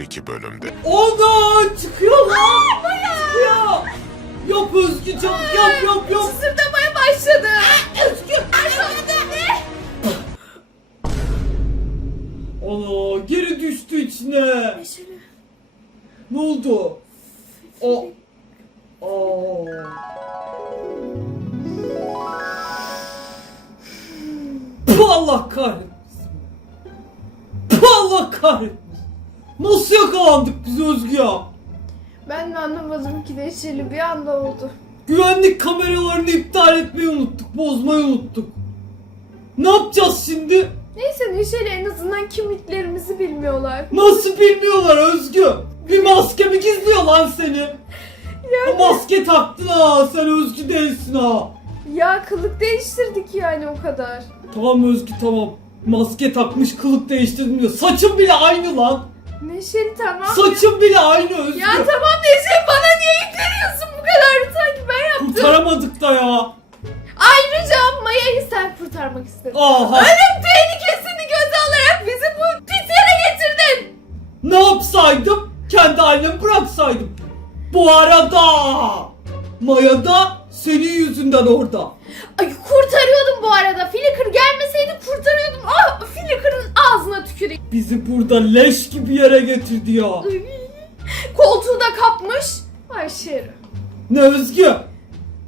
önceki bölümde. Ana çıkıyor lan. Çıkıyor. Yap Özgü çabuk yap yap yap. Sızırdamaya başladı. Özgür. Ne? Ana geri düştü içine. Neşeli. Ne oldu? O. Aa. Puh, Allah kahretsin. Puh, Allah kahretsin. Nasıl yakalandık biz Özgü ya? Ben de anlamadım ki Neşeli bir anda oldu. Güvenlik kameralarını iptal etmeyi unuttuk, bozmayı unuttuk. Ne yapacağız şimdi? Neyse Neşeli en azından kimliklerimizi bilmiyorlar. Nasıl bilmiyorlar Özgü? Bir maske mi gizliyor lan seni? O maske taktın ha, sen Özgü değilsin ha. Ya kılık değiştirdik yani o kadar. Tamam Özgü tamam. Maske takmış kılık değiştirdim diyor. Saçın bile aynı lan. Neşeli tamam. Saçın bile aynı Özgü. Ya tamam Neşeli bana niye yükleniyorsun bu kadar? Sanki ben yaptım. Kurtaramadık da ya. Ayrıca Maya'yı sen kurtarmak istedin. Aha. Ölüm tehlikesini göze alarak bizi bu pis yere getirdin. Ne yapsaydım? Kendi halime bıraksaydım. Bu arada Maya da senin yüzünden orada. Ay kurtarıyordum bu arada. Flicker gelmeseydi kurtarıyordum. Ah Flicker'ın ağzına tüküreyim. Bizi burada leş gibi yere getirdi ya. Iy. Koltuğu da kapmış. Ay şeri. Ne Özgü?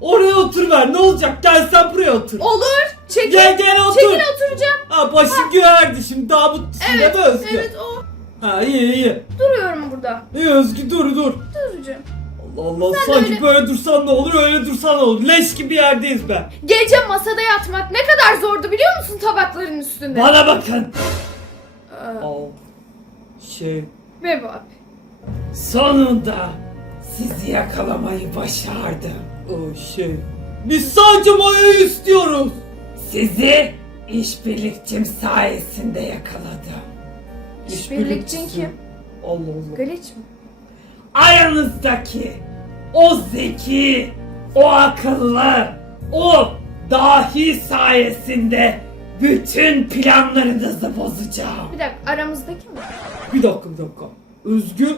Oraya otur ver. Ne olacak? Gel sen buraya otur. Olur. Çekil. Gel gel otur. Çekil oturacağım. Ha başım güverdi şimdi daha mutlusun Evet. değil mi Özgü? Evet o. Ha iyi iyi. Duruyorum burada. İyi Özgü dur dur. Duracağım. Allah Sen sanki öyle- böyle dursan ne olur öyle dursan ne olur. Leş gibi yerdeyiz be. Gece masada yatmak ne kadar zordu biliyor musun tabakların üstünde? Bana bakın. Aa, Al. Şey. Abi. Sonunda sizi yakalamayı başardım. O şey. Biz sadece Maya'yı istiyoruz. Sizi işbirlikçim sayesinde yakaladım. İşbirlikçin kim? Allah Allah. Galiç mi? Aranızdaki o zeki, o akıllı, o dahi sayesinde bütün planlarınızı bozacağım. Bir dakika aramızdaki mi? Bir dakika bir dakika. Özgü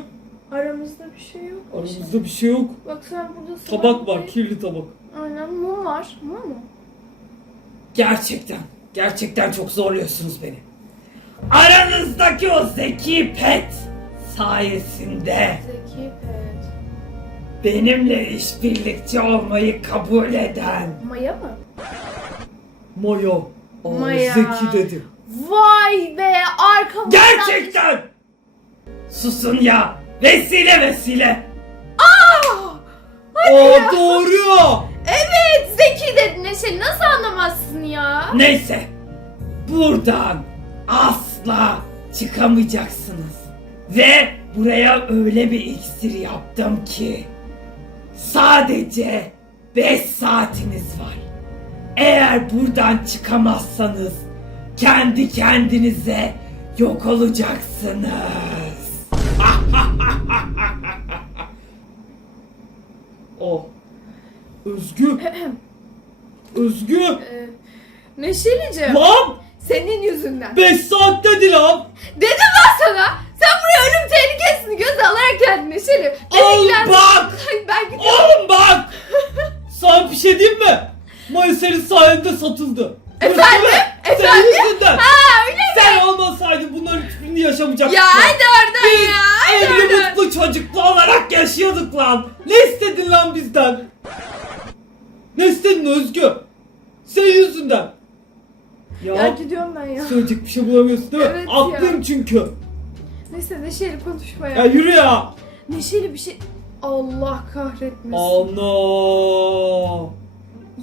Aramızda bir şey yok. aramızda bir şey yok. Bak sen burada Tabak var, kirli tabak. Aynen mum var. Mum mu? Gerçekten, gerçekten çok zorluyorsunuz beni. Aranızdaki o zeki pet sayesinde Zeki pet. Benimle işbirlikçi olmayı kabul eden Maya mı? Maya. Aa, Maya. Zeki dedi. Vay be arkamızdan. Gerçekten! Susun ya! Vesile vesile! Aa! Aa, doğru! Evet Zeki dedi Neşe nasıl anlamazsın ya? Neyse. Buradan asla çıkamayacaksınız. Ve buraya öyle bir iksir yaptım ki sadece 5 saatiniz var. Eğer buradan çıkamazsanız kendi kendinize yok olacaksınız. oh. Özgü. Özgü. Ee, Neşelicim Lan senin yüzünden. 5 saat dedi lan. Dedim ben sana. Sen buraya ölüm tehlikesini göze alarak geldin Neşeli. Oğlum bak. Ben gidiyorum. Oğlum bak. Sana bir şey diyeyim mi? Maya senin sayende satıldı. Efendim? Mi? Efendim? Senin yüzünden. Ha öyle mi? Sen olmasaydın bunların hiçbirini yaşamayacaktın. Ya hadi oradan ya. Hadi Evli oradan. mutlu çocuklu olarak yaşıyorduk lan. Ne istedin lan bizden? Ne istedin Özgü? Senin yüzünden. Ya, Ya gidiyorum ben ya. söyleyecek bir şey bulamıyorsun değil mi? Evet ya. Aklım çünkü. Neyse Neşeli konuşma ya. Yürü ya. Neşeli bir şey... Allah kahretmesin. Ana.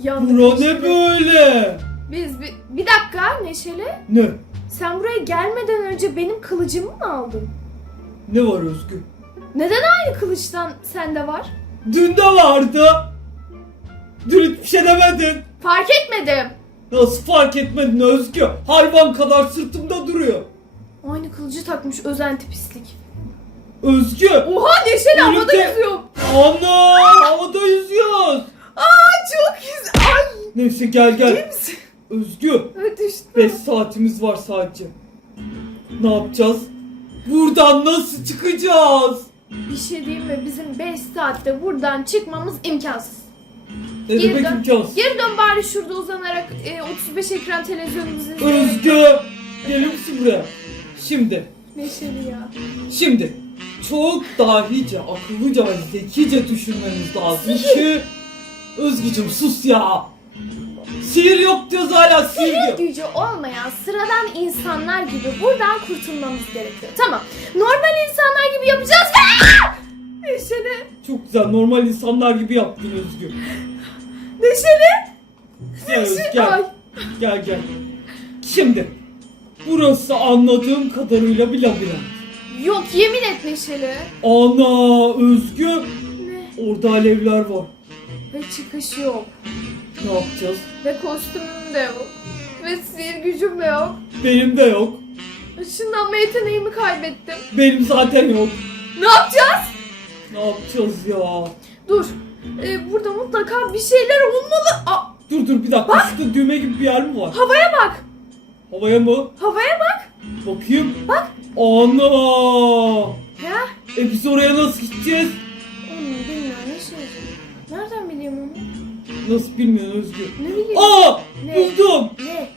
Yandık Bura ne Neşeli. böyle? Biz bir, bir dakika Neşeli. Ne? Sen buraya gelmeden önce benim kılıcımı mı aldın? Ne var Özgü? Neden aynı kılıçtan sende var? Dün de vardı. Dün hiçbir şey demedin. Fark etmedim. Nasıl fark etmedin Özgü? Hayvan kadar sırtımda duruyor. Aynı kılıcı takmış özenti pislik. Özgü. Oha Neşeli havada Birlikte- yüzüyor. Ana havada yüzüyoruz. Aa çok güzel. Ay Neyse gel iyi gel. misin? Özgü. Evet düştüm. 5 saatimiz var sadece. Ne yapacağız? Buradan nasıl çıkacağız? Bir şey diyeyim mi? Bizim 5 saatte buradan çıkmamız imkansız. Ne Geri demek dön. imkansız? Geri dön bari şurada uzanarak e, 35 ekran televizyonumuzu izleyelim. Özgü! Gelir misin buraya? Şimdi, Neşeli ya. şimdi çok dahice, akıllıca ve zekice düşünmeniz lazım ki Özgücüm sus ya. Sihir yok diyoruz hala sihir Sihir diyor. gücü olmayan sıradan insanlar gibi buradan kurtulmamız gerekiyor. Tamam. Normal insanlar gibi yapacağız. Aa! Neşeli. Çok güzel normal insanlar gibi yaptın Özgü. Neşeli. Gel Neşeli. gel. Ay. Gel gel. Şimdi burası anladığım kadarıyla bir labirent. Yok yemin et Neşeli. Ana Özgü Ne? orada alevler var. Ve çıkış yok. Ne yapacağız? Ve kostümüm de yok. Ve sihir gücüm de yok. Benim de yok. Işınlanma yeteneğimi kaybettim. Benim zaten yok. Ne yapacağız? Ne yapacağız ya? Dur. Ee, burada mutlaka bir şeyler olmalı. Aa, Dur dur bir dakika. Şurada düğme gibi bir yer mi var? havaya bak. Havaya mı? Havaya bak. Bakayım. Bak. Ana! Ya. E biz oraya nasıl gideceğiz? Onu bilmiyorum. Ne şey Nereden biliyorum onu? Nasıl bilmiyorsun Özgür? Ne bileyim? Aa! Ne? Buldum! Ne?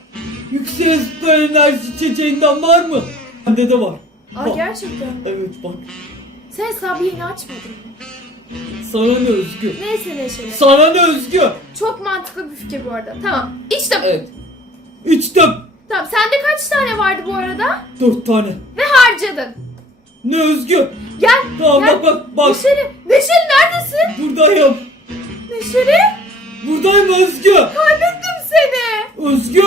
Yüksek süper enerji içeceğinden var mı? Bende de var. Aa Bak. gerçekten. Evet bak. Sen hesabı yeni açmadın? Sana ne Özgür? Neyse Neşeli. Sana ne Özgür? Çok mantıklı bir fikir bu arada. Tamam. İçtim. Evet. İçtim. Tamam. Sende kaç tane vardı bu arada? Dört tane. Ve harcadın. Ne Özgür? Gel. Tamam gel. bak bak bak. Neşeli. Neşeli neredesin? Buradayım. Neşeli. Buradayım Özgür. Kaybettim seni. Özgür.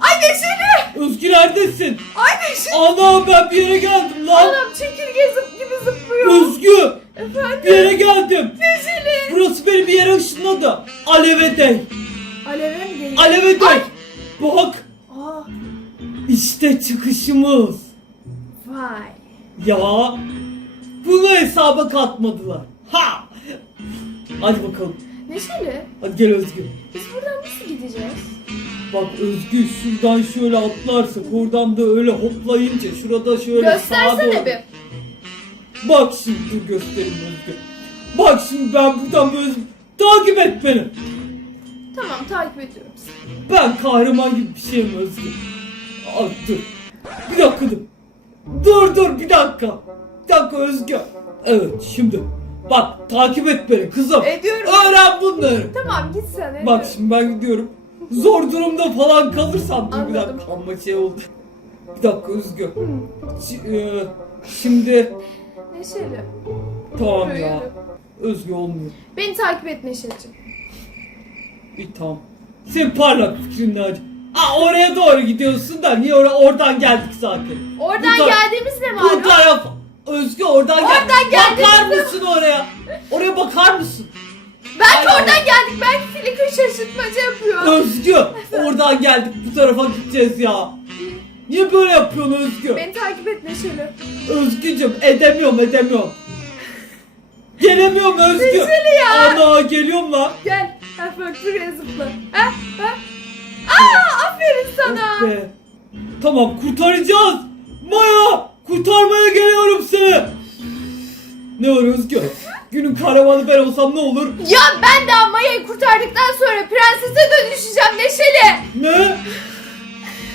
Ay Neşeli. Özgür neredesin? Ay Neşeli. Ana ben bir yere geldim lan. Anam çekirge zıp gibi zıplıyor. Özgür. Efendim. Bir yere geldim. Neşeli. Burası beni bir yere ışınladı. Aleve değ. Aleve mi geliyor? Aleve. Ay. Çıkışımız. Vay. Ya. Bunu hesaba katmadılar. Ha. Hadi bakalım. Neşeli. Hadi gel Özgür. Biz buradan nasıl gideceğiz? Bak Özgür şuradan şöyle atlarsak oradan da öyle hoplayınca şurada şöyle sağa Göstersene doğru. bir. Bak şimdi dur göstereyim Özgür. Bak şimdi ben buradan böyle takip et beni. Tamam takip ediyorum seni. Ben kahraman gibi bir şeyim Özgür. Al dur. Bir dakika dur. Dur dur bir dakika. Bir dakika Özgür. Evet şimdi. Bak takip et beni kızım. Ediyorum. Öğren bunları. Tamam git sen. Bak ediyorum. şimdi ben gidiyorum. Zor durumda falan kalırsam dur bir Anladım. dakika ama şey oldu. Bir dakika Özgür. Şi- e, şimdi Neşeli. tamam ya. yürü. Özgür olmuyor. Beni takip et Neşeli'cim. İyi tamam. Senin parlak fikrin ne acı? Aa oraya doğru gidiyorsun da niye oraya oradan geldik zaten. Oradan Bu geldiğimiz ne Bu var? taraf Özgür oradan. Oradan geldik Bakar mısın oraya? Oraya bakar mısın? Belki Aynen. oradan geldik. Belki Flickr şaşırtmaca yapıyor. Özgür oradan geldik bu tarafa gideceğiz ya. Niye böyle yapıyorsun Özgür? Beni takip et Neşeli. Özgücüm edemiyorum edemiyorum. Gelemiyorum Özgür. Neşeli ya. Ana geliyorum lan. Gel. Ha bak buraya zıpla. Ha ha. Aa aferin sana. Be. Tamam kurtaracağız. Maya kurtarmaya geliyorum seni. Ne var Özgür? Günün kahramanı ben olsam ne olur? Ya ben de Maya'yı kurtardıktan sonra prensese dönüşeceğim Neşeli. Ne?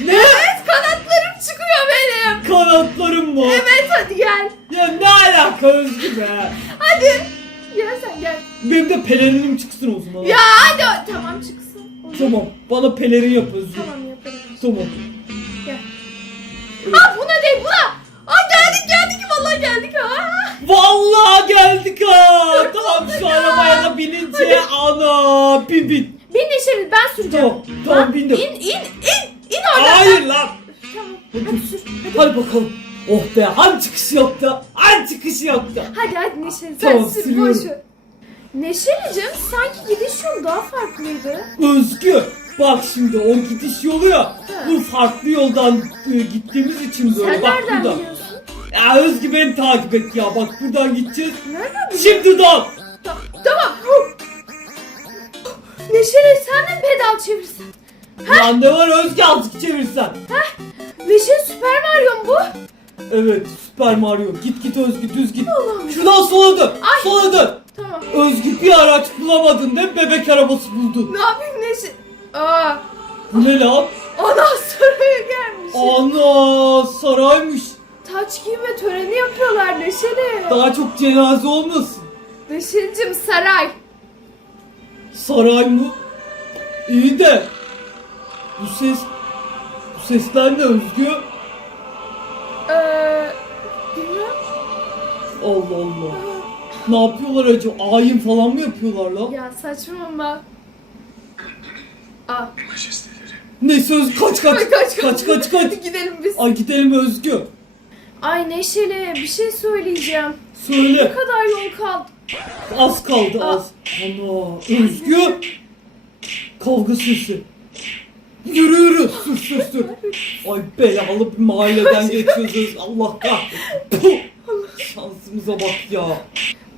Ne? Evet kanatlarım çıkıyor benim. Kanatlarım mı? Evet hadi gel. Ya ne alaka Özgür be? Hadi. Gel sen gel. Benim de pelerinim çıksın o zaman. Ya hadi. Tamam çıksın. Tamam bana pelerin yap Özgür. Tamam yaparım. Tamam. Gel. Aa buna değil buna. Aa geldik geldik vallahi geldik ha. Vallahi geldik ha. Tamam şu arabaya da binince ana bin bin. Bin Neşeli ben süreceğim. Tamam, tamam, Lan, bindim. İn in in. İn oradan. Hayır lan. Tamam. Hadi. Sür. Hadi. Hadi bakalım. Oh be han çıkışı yoktu. Han çıkışı yoktu. Hadi hadi Neşeli sen Tamam, sür sürüyorum. Neşeli'cim sanki gidiş yolu daha farklıydı. Özgür. Bak şimdi o gidiş yolu ya. Bu farklı yoldan e, gittiğimiz için böyle. Sen bak nereden biliyorsun? Ya Özgür beni takip et ya. Bak buradan gideceğiz. Nereden biliyorsun? Şimdi dal. Ta- tamam. Neşeli sen de pedal çevirsen. Lan ne var Özgür azıcık çevirsen. Neşeli Süper Mario mu bu? Evet Süper Mario git git Özgü düz git. Allah'ım. Şuradan sola dön. Sola dön. Tamam. Özgü bir araç bulamadın ne bebek arabası buldun. Ne yapayım Neşe? Aa, Bu ne lan? ana saraya gelmiş. Ana saraymış. Taç giyme töreni yapıyorlar Neşeli. Daha çok cenaze olmasın. Neşelicim saray. Saray mı? İyi de bu ses bu sesler ne Özgü? Ee, bilmem. Allah Allah. Ne yapıyorlar acaba? Ayin falan mı yapıyorlar lan? Ya saçmalama. Aa. Ne söz kaç kaç kaç kaç kaç kaç. Gidelim biz. Ay gidelim Özgü. Ay Neşeli bir şey söyleyeceğim. Ne Söyle. kadar yol kaldı? Az kaldı Aa. az. Ana Özgü. Kavga sesi. Yürü yürü sür sür sür. Ay belalı bir mahalleden geçiyoruz. Allah kahretsin. Puh. Şansımıza bak ya.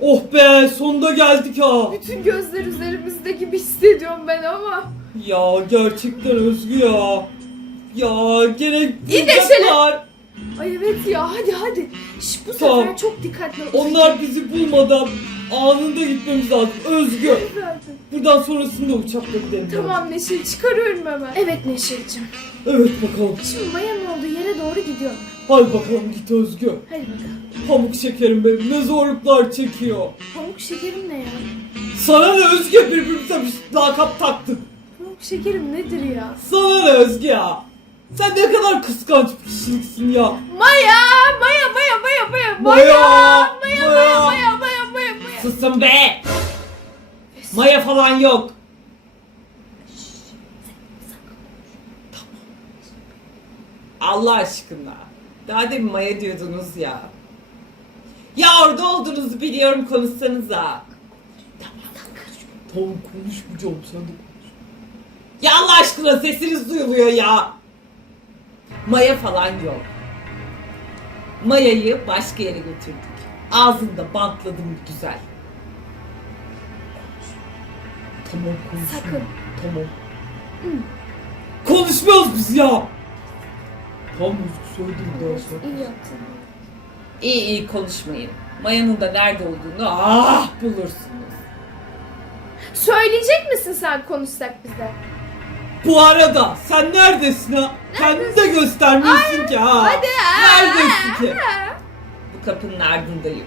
Oh be sonunda geldik ha. Bütün gözler üzerimizde gibi hissediyorum ben ama. Ya gerçekten Özgü ya. Ya gene İyi de bulacaklar. Ay evet ya hadi hadi. Şş, bu Tamam. sefer çok dikkatli ol. Onlar bizi bulmadan anında gitmemiz lazım. Özgü. Zaten. Buradan sonrasında uçakla gidelim. Tamam Neşeli çıkarıyorum hemen. Evet Neşeli'cim. Evet bakalım. Şimdi Maya'nın olduğu yere doğru gidiyorum. Hadi bakalım git Özgü. Hadi bakalım. Pamuk şekerim benim ne zorluklar çekiyor. Pamuk şekerim ne ya? Sana ne Özgü birbirimize bir lakap taktık. Pamuk şekerim nedir ya? Sana ne Özgü ya. Sen ne kadar kıskanç bir kişiliksin ya. Maya! Maya Maya Maya Maya Maya! Maya Maya Maya! Maya Maya Maya Susun be. Maya falan yok. Allah aşkına. Daha demin Maya diyordunuz ya. Ya orada olduğunuzu biliyorum konuşsanıza. Tamam konuşmayacağım sen de konuş. Ya Allah aşkına sesiniz duyuluyor ya. Maya falan yok. Maya'yı başka yere götürdük. Ağzında bantladım güzel. Tamam konuşma. Sakın. Tamam. Konuşmuyoruz biz ya. Özgü söyledim daha sonra. İyi yaptın. İyi iyi konuşmayın. Maya'nın da nerede olduğunu ah bulursunuz. Söyleyecek misin sen konuşsak bize? Bu arada sen neredesin ha? Kendini de göstermiyorsun ki ha. Hadi. Neredesin ki? Bu kapının ardındayım.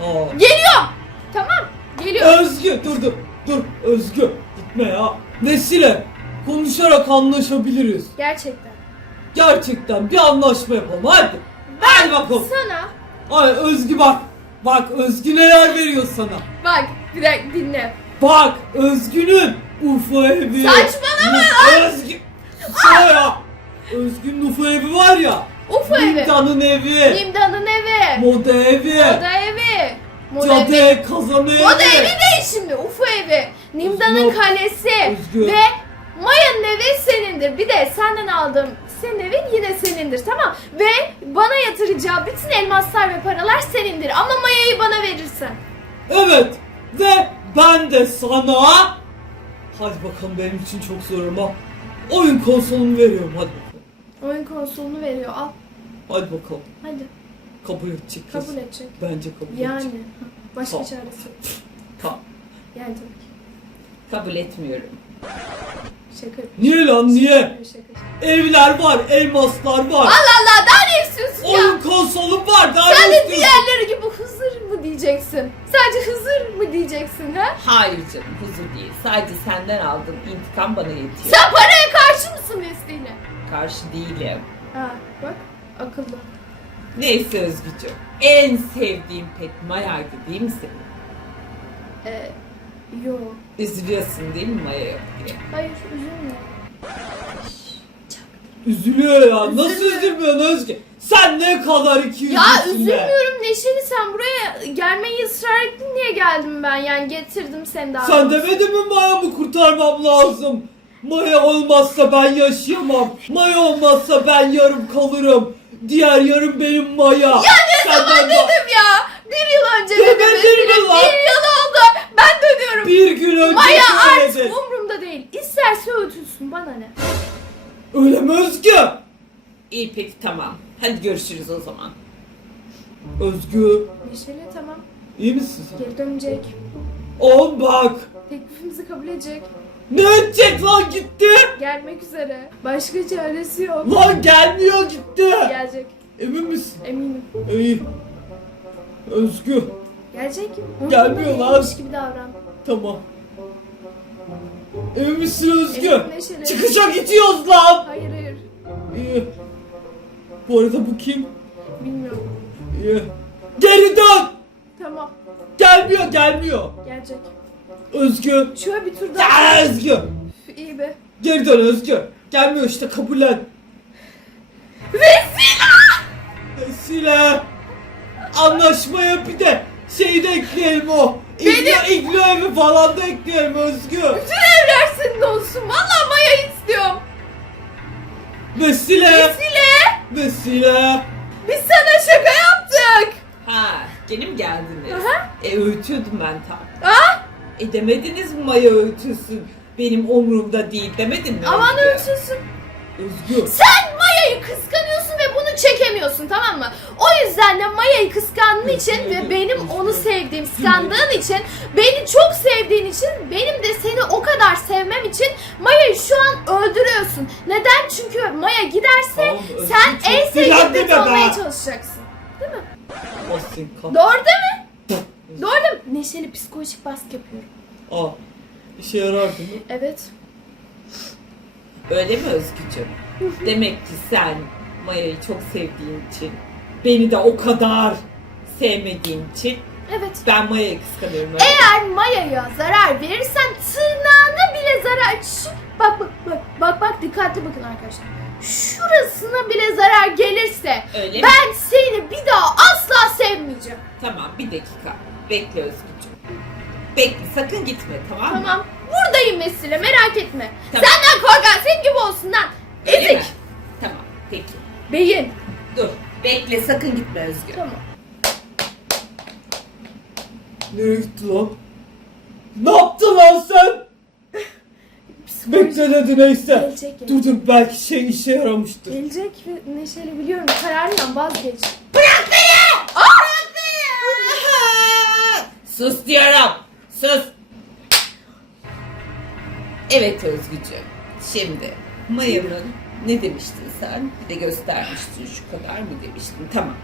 Aa. Geliyorum. Tamam. Geliyorum. Özgü dur dur dur Özgü gitme ya. Nesile konuşarak anlaşabiliriz. Gerçekten. Gerçekten bir anlaşma yapalım hadi. Hadi bakalım. Sana Ay Özgü bak. Bak Özgü neler veriyor sana. bak bir dakika dinle. Bak Özgü'nün UFO evi. Saçmalama Özgü. Sana ya. Özgü'nün UFO evi var ya. UFO evi. Nimdan'ın evi. Nimdan'ın evi. Moda evi. Moda evi. Moda evi. Cadı kazanı evi. Moda evi değil şimdi UFO evi. Nimdan'ın Özgür. kalesi. Özgür. Ve Maya'nın evi senindir. Bir de senden aldığım senin evin yine senindir tamam. Ve bana yatıracağı bütün elmaslar ve paralar senindir. Ama Maya'yı bana verirsen. Evet. Ve ben de sana Hadi bakalım benim için çok zor ama oyun konsolunu veriyorum hadi bakalım. Oyun konsolunu veriyor al. Hadi bakalım. Hadi Kabul edecek kabul kesin. edecek. Bence kabul Yani edecek. başka Tamam. çaresi yok. Tamam. Yani tabii ki. Kabul etmiyorum. Şaka. Niye lan niye? Şaka şaka. Evler var, elmaslar var. Allah Allah daha ne istiyorsun ya? Oyun konsolu var. Daha Sen ne de istiyorsun? diğerleri gibi Hızır mı diyeceksin? Sadece Hızır mı diyeceksin ha? Hayır canım huzur değil. Sadece senden aldığım intikam bana yetiyor. Sen paraya karşı mısın mesleğine? Karşı değilim. Ha bak akıllı. Neyse Özgücüm. En sevdiğim pet Maya'ydı değil mi senin? Ee, yo. Üzülüyorsun değil mi Maya yok diye? Hayır üzülme. Üzülüyor ya. Nasıl Üzülme. üzülmüyorsun Özge? Sen ne kadar iki Ya yüzlüsün be. üzülmüyorum Neşeli sen buraya gelmeyi ısrar ettin diye geldim ben yani getirdim seni daha. Sen demedin mi Maya'mı kurtarmam lazım? Maya olmazsa ben yaşayamam. Maya olmazsa ben yarım kalırım. Diğer yarım benim Maya. Ya ne Zaman dedim ya. Bir yıl önce mi Esin, lan? Bir yıl oldu. Ben dönüyorum. Bir gün önce Maya artık söyledin. umurumda değil. İsterse ötülsün bana ne. Öyle mi Özge? İyi peki tamam. Hadi görüşürüz o zaman. Özgü Neşeli tamam. iyi misin sen? Geri dönecek. Oğlum bak. Teklifimizi kabul edecek. Ne edecek lan gitti? Gelmek üzere. Başka çaresi yok. Lan gelmiyor gitti. Gelecek. Emin misin? Eminim. İyi. Özgü. Gelecek. Gelmiyor Umurumda lan. değilmiş gibi davran. Tamam. Emin misin Özgü? Neşeli. Çıkışa gidiyoruz lan. Hayır hayır. İyi. Bu arada bu kim? Bilmiyorum. İyi. Geri dön. Tamam. Gelmiyor gelmiyor. Gelecek. Özgü. Şöyle bir tur daha. Ya Özgü. Üf, İyi be. Geri dön Özgü. Gelmiyor işte kabullen. Vesile! Vesile. Anlaşmaya bir de şeyi de ekleyelim o. İglo, iglo evi falan da ekleyelim Özgü. Bütün evler senin olsun. Vallahi Maya'yı istiyorum. Vesile. Vesile! Vesile. Biz sana şaka yaptık. Ha, gene mi geldiniz? Aha. E öğütüyordum ben tam. Ah! E demediniz mi Maya öğütüsün? Benim umurumda değil demedin mi? Aman Özgü? ölçüsün. Özgü. Sen Maya'yı kıskanıyorsun bunu çekemiyorsun tamam mı? O yüzden de Maya'yı kıskandığın için ve benim onu sevdiğim, kıskandığın için, beni çok sevdiğin için, benim de seni o kadar sevmem için Maya'yı şu an öldürüyorsun. Neden? Çünkü Maya giderse Tamam, Özgü, sen çok en sevdiğin kız olmaya çalışacaksın. Basın kal. Doğru değil mi? Doğru değil mi? Neşeli psikolojik baskı yapıyorum. Aa. İşe yarar değil mi? Evet. Öyle mi Özgücüm? Demek ki sen Maya'yı çok sevdiğin için, beni de o kadar sevmediğin için Evet. ben Maya'yı kıskanıyorum. mi? Eğer Maya'ya zarar verirsen tırnağına bile zarar... Şu, bak bak bak bak bak dikkatli bakın arkadaşlar. Şurasına bile zarar gelirse Öyle mi? ben seni bir daha asla sevmeyeceğim. Tamam bir dakika. Bekle Özgücüm. Bekle sakın gitme tamam mı? Tamam. Buradayım Vesile merak etme. Tamam. Senden korkan senin gibi olsun lan. Öyle mi? Ezik. Tamam peki. Beyin. Dur. Bekle sakın gitme Özgür. Tamam. Nereye gitti lan? Ne yaptın lan sen? Bekle dedi neyse. Gelecek, Dur dur belki şey işe yaramıştır. Gelecek ve Neşeli biliyorum kararından vazgeç. Sus diyorum. Sus. Evet Özgücüm. Şimdi Maya'nın ne demiştin sen? Bir de göstermiştin şu kadar mı demiştin? Tamam.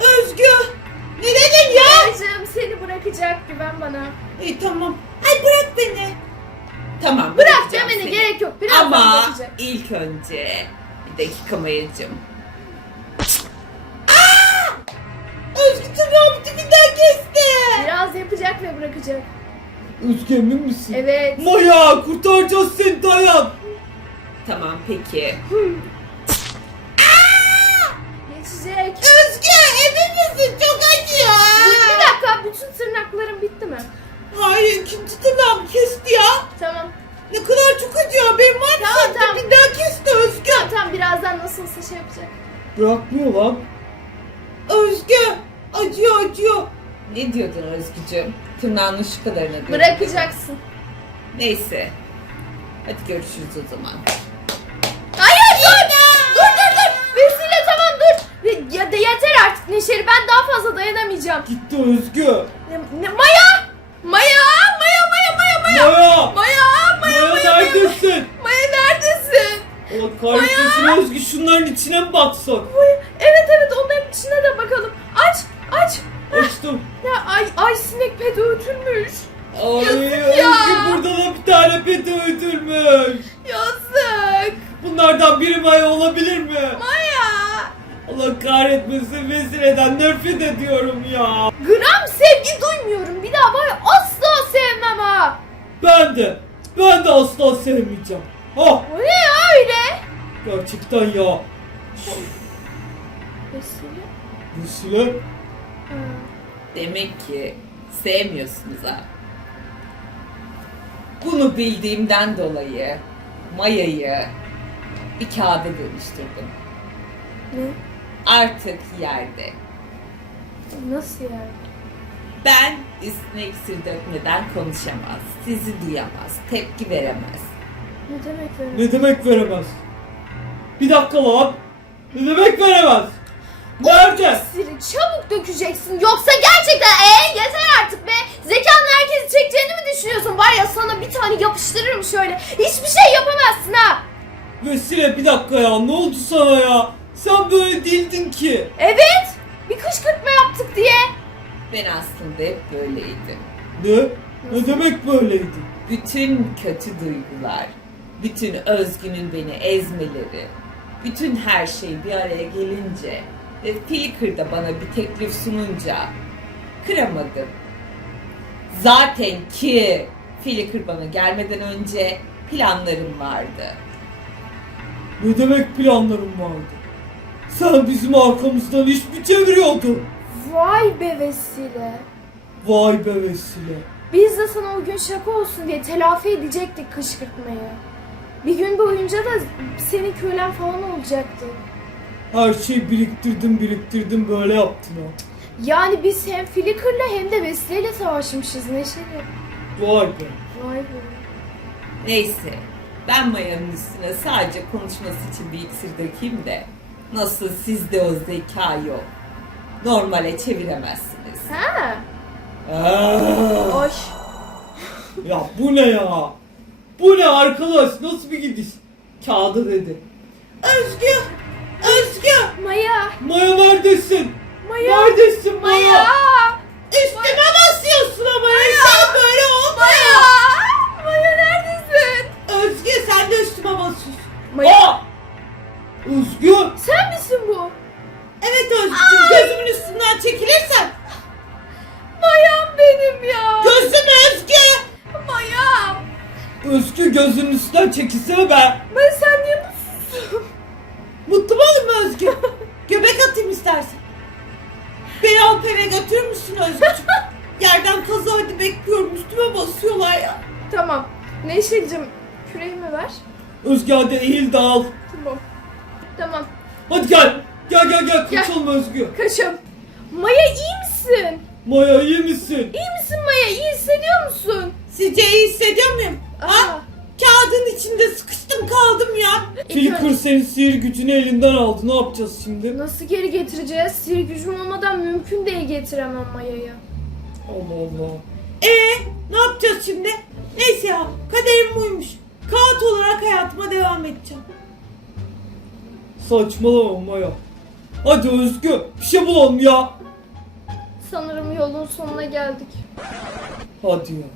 Özgü! Ne dedin ya? Maya'cığım seni bırakacak güven bana. İyi tamam. Ay bırak beni. Tamam. Bırak bırakacağım demene seni. gerek yok. Birazdan Ama bırakacak. ilk önce bir dakika Maya'cığım. Özgü tırnağımı dibinden kesti. Biraz yapacak ve bırakacak. Özgü emin misin? Evet. Maya kurtaracağız seni dayan. Tamam peki. Geçecek. Özgü emin misin? Çok acıyor. Bir dakika bütün tırnaklarım bitti mi? Hayır ikinci tırnağım kesti ya. Tamam. Ne kadar çok acıyor. Benim var Tamam, tamam, tamam. dibinden kesti Özgü. Tamam tamam birazdan nasılsa şey yapacak. Bırakmıyor lan. Özgü acıyor acıyor. Ne diyordun Özgücüm? Tırnağının şu kadarına diyordun. Bırakacaksın. Neyse. Hadi görüşürüz o zaman. Neşeli ben daha fazla dayanamayacağım. Gitti Özgü. Ne, ne- Maya! Maya! Maya Maya Maya Maya! Maya. Maya! Maya Maya neredesin? Maya neredesin? Allah kahretmesin Özgü şunların içine mi baksak? Maya. Evet evet onların içine de bakalım. Aç aç. Açtım. Ya ay ay sinek pet öldürmüş. Ay Yazık ya. Özgü burada da bir tane peti öldürmüş. Yazık. Bunlardan biri Maya olabilir mi? Maya. Allah kahretmesin Vesile'den nefret ediyorum ya. Gram sevgi duymuyorum. Bir daha Maya asla sevmem ha. Ben de. Ben de asla sevmeyeceğim. Ha O ne ya öyle? gerçekten ya. Vesile. Vesile. Ha. Demek ki sevmiyorsunuz ha. Bunu bildiğimden dolayı Maya'yı bir kağıda dönüştürdüm. Ne? Artık yerde. Nasıl yani? Ben üstüne iksir dökmeden konuşamaz, sizi duyamaz, tepki veremez. Ne demek böyle? Ne demek veremez? Bir dakika lan. Ne demek veremez? Nerede? Siri çabuk dökeceksin yoksa gerçekten ee yeter artık be. Zekanın herkesi çekeceğini mi düşünüyorsun? Var ya sana bir tane yapıştırırım şöyle. Hiçbir şey yapamazsın ha. Vesile bir dakika ya ne oldu sana ya? Sen böyle değildin ki. Evet. Bir kışkırtma yaptık diye. Ben aslında hep böyleydim. Ne? Ne demek böyleydi? Bütün kötü duygular, bütün Özgün'ün beni ezmeleri, bütün her şey bir araya gelince ve Flickr da bana bir teklif sununca kıramadım. Zaten ki Flickr bana gelmeden önce planlarım vardı. Ne demek planların vardı? Sen bizim arkamızdan iş mi çeviriyordun? Vay be vesile. Vay be Vesile. Biz de sana o gün şaka olsun diye telafi edecektik kışkırtmayı. Bir gün boyunca da senin kölen falan olacaktı. Her şeyi biriktirdim biriktirdim böyle yaptın ha. Yani biz hem Flickr'la hem de Vesile'yle savaşmışız Neşeli. Vay be. Vay be. Neyse ben Maya'nın üstüne sadece konuşması için bir iksir dökeyim de nasıl sizde o zeka yok. Normale çeviremezsiniz. Ha? Aa, Hoş. ya bu ne ya? Bu ne arkadaş? Nasıl bir gidiş? Kağıda dedi. Özgü! Özgü! Maya. Maya neredesin? Maya. Neredesin Maya? Maya. Üstüme basıyorsun ama sen böyle olma. Maya. Maya neredesin? Özgü sen de üstüme basıyorsun. Maya. Aa! Özgü! Sen misin bu? Evet Özgücüm gözümün üstünden çekilirsen. Mayam benim ya. Gözüm Özgü! Mayam. Özgü gözünün üstünden çekilsene be. Ben sen niye mutsuzsun? Mutlu mu olayım Özgü? Göbek atayım istersen. Beni alıp eve götürür müsün Özgücüm? Yerden kaza hadi bekliyorum üstüme basıyorlar ya. Tamam. Neşel'cim küreğimi ver. Özgü hadi eğil dağıl. Tamam. Tamam. Hadi gel. Gel gel gel Gel. kaçalım Özgü. Kaşım. Maya iyi misin? Maya iyi misin? İyi misin Maya? İyi hissediyor musun? Sizce iyi hissediyor muyum? Ha? Aa. Kağıdın içinde sıkıştım kaldım ya. İlk Flicker önce- senin sihir gücünü elinden aldı. Ne yapacağız şimdi? Nasıl geri getireceğiz? Sihir gücüm olmadan mümkün değil getiremem Maya'yı. Allah Allah. Ee, ne yapacağız şimdi? Neyse ya, kaderim buymuş. Kağıt olarak hayatıma devam edeceğim. Saçmalama Maya. Hadi Özgü bir şey bulalım ya. Sanırım yolun sonuna geldik. Hadi ya.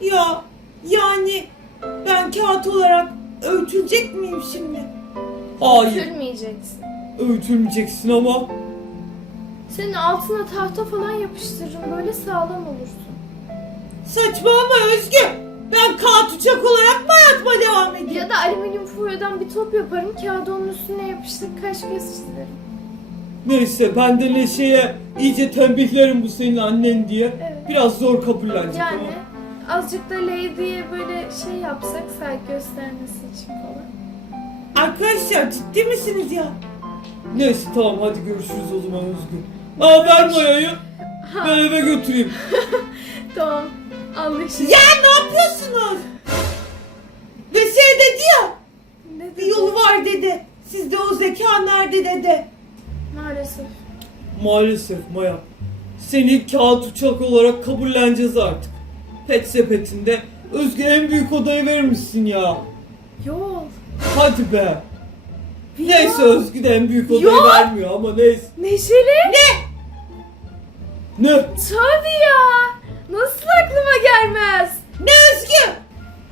Ya, yani ben kağıt olarak öğütülecek miyim şimdi? Hayır. Sürmeyeceksin. Öğütülmeyeceksin ama. Senin altına tahta falan yapıştırırım. Böyle sağlam olursun. Saçmalama Özgü. Ben kağıt uçak olarak mı hayatıma devam edeyim? Ya da alüminyum folyodan bir top yaparım. Kağıdı onun üstüne yapıştırıp kaş göz çizerim. Neyse ben de Neşe'ye iyice tembihlerim bu senin annen diye. Evet. Biraz zor kabullenecek Yani ama. azıcık da Lady'ye böyle şey yapsak saygı göstermesi için falan. Arkadaşlar ciddi misiniz ya? Neyse tamam hadi görüşürüz o zaman Özgü. Aa ver Maya'yı. Ben eve götüreyim. Tamam. Anlaşıldı. Ya ne yapıyorsunuz? Vesile dedi ya, Ne bir dedi? yolu var dedi. Sizde o zeka nerede dedi. Maalesef. Maalesef Maya. Seni kağıt uçak olarak kabulleneceğiz artık. Pet sepetinde Özgü en büyük odayı vermişsin ya. Yol. Hadi be. Bir Neyse yol. Özgü de en büyük odayı Yok. vermiyor ama neyse. Neşeli. Ne? Tabii ya. Nasıl aklıma gelmez? Ne Özgü?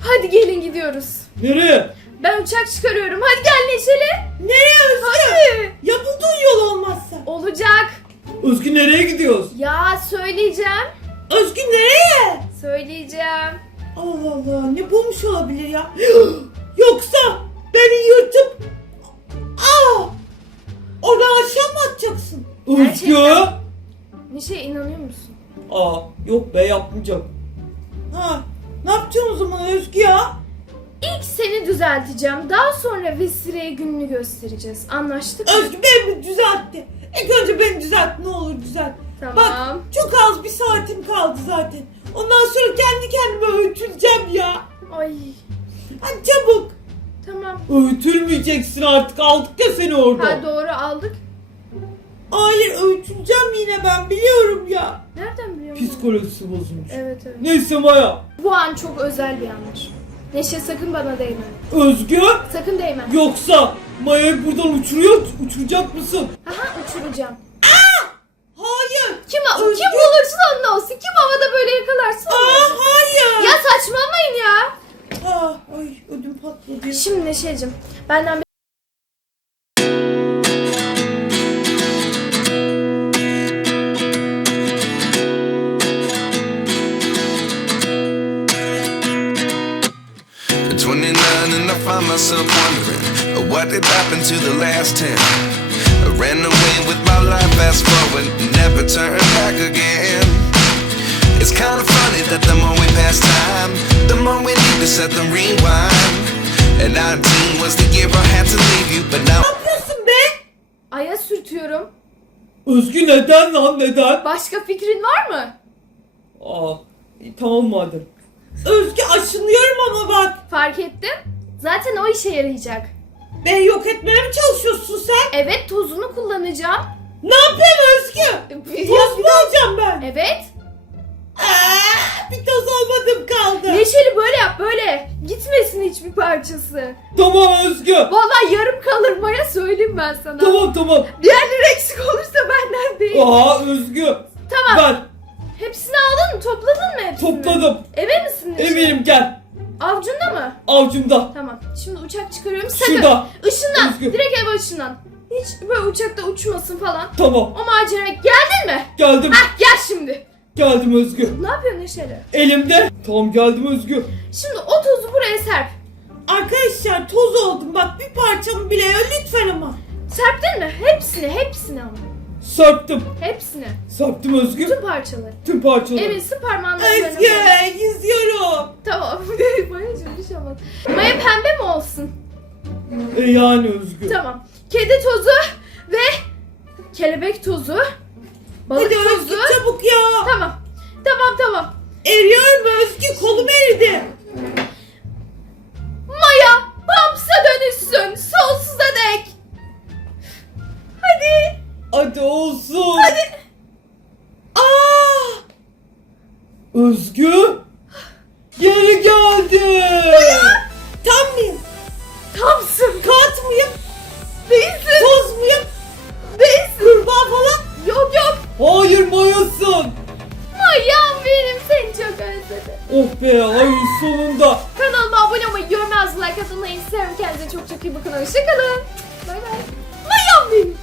Hadi gelin gidiyoruz. Nereye? Ben uçak çıkarıyorum. Hadi gel Neşeli. Nereye Özgü? Hadi. Ya bulduğun yol olmazsa? Olacak. Özgü nereye gidiyoruz? Ya söyleyeceğim. Özgü nereye? Söyleyeceğim. Allah Allah ne bulmuş olabilir ya? Yoksa beni yırtıp Aa! Oradan aşağı mı atacaksın? Özgü? Gerçekten. Neşe inanıyor musun? Aa yok be yapmayacağım. Ha, ne yapacaksın o zaman Özgü ya? İlk seni düzelteceğim. Daha sonra Vesile'ye gününü göstereceğiz. Anlaştık mı? Özgü beni düzeltti. İlk önce beni düzelt ne olur düzelt. Tamam. Bak çok az bir saatim kaldı zaten. Ondan sonra kendi kendime öğütüleceğim ya. Ay. Hadi çabuk. Tamam. Öğütülmeyecek. ölmeyeceksin artık. Aldık ya seni orada. Ha doğru aldık. Hayır ölçüleceğim yine ben biliyorum ya. Nereden biliyorsun? Psikolojisi bozulmuş. Evet evet. Neyse Maya. Bu an çok özel bir andır. Neşe sakın bana değme. Özgü Sakın değme. yoksa Maya'yı buradan uçuruyor, uçuracak mısın? Aha uçuracağım. Hayır. Kim, Özgür. kim olursa onun olsun. Kim havada böyle yakalarsa onun Aa olsun. hayır. Ya saçmalamayın ya. Ah, ay ödüm patladı. Şimdi Neşe'cim benden the last 10. I ran away with my life, fast forward, never turn back again. It's kind of funny that the more we pass time, the more we need to set them rewind. And 19 was the year I had to leave you, but now Ne yapıyorsun be? Aya sürtüyorum. Özgü neden lan neden? Başka fikrin var mı? Aa, iyi, tamam madem. Özgü aşınıyorum ama bak. Fark ettim. Zaten o işe yarayacak. Beni yok etmeye mi çalışıyorsun sen? Evet tozunu kullanacağım. Ne yapıyorsun Özgü? Toz mu olacağım ben? Evet. Aa, bir toz olmadım kaldı. Neşeli böyle yap böyle. Gitmesin hiçbir parçası. Tamam Özgü. Vallahi yarım kalır Maya söyleyeyim ben sana. Tamam tamam. Diğerleri eksik olursa benden değil. Aa Özgü. Tamam. Ver. Hepsini aldın mı? Topladın mı hepsini? Topladım. Emin misin Neşeli? Eminim gel. Avcunda mı? Avcumda. Tamam. Şimdi uçak çıkarıyorum. Sakın. Şurada. Işınlan. Özgür. Direkt eve ışınlan. Hiç böyle uçakta uçmasın falan. Tamam. O macera geldin mi? Geldim. Hah gel şimdi. Geldim Özgü. Ne yapıyorsun Neşeli? Elimde. Tamam geldim Özgü. Şimdi o tozu buraya serp. Arkadaşlar toz oldum bak bir parçamı bile yok lütfen ama. Serptin mi? Hepsini, hepsini ama. Sarktım. Hepsini. Sarktım Özgü. Bütün parçaları. Tüm parçaları. Eminsin parmağınla Özgü yüzüyorum. Tamam. Mayacım bir şey olmaz. Maya pembe mi olsun? E yani Özgü. Tamam. Kedi tozu ve kelebek tozu. Balık Hadi tozu. çabuk ya. Tamam. Tamam tamam. Eriyorum Özgü kolum eridi. Hadi olsun. Aa, Özgü. Geri geldi. tam mıyım? Tamsın. Kağıt mıyım? Değilsin. Toz muyum? Değilsin. Kurbağa falan? Yok yok. Hayır mayasın. Mayam benim seni çok özledim. Oh be ay sonunda. Kanalıma abone olmayı, yorum yazmayı, like atmayı isterim. Kendinize çok çok iyi bakın. Hoşçakalın.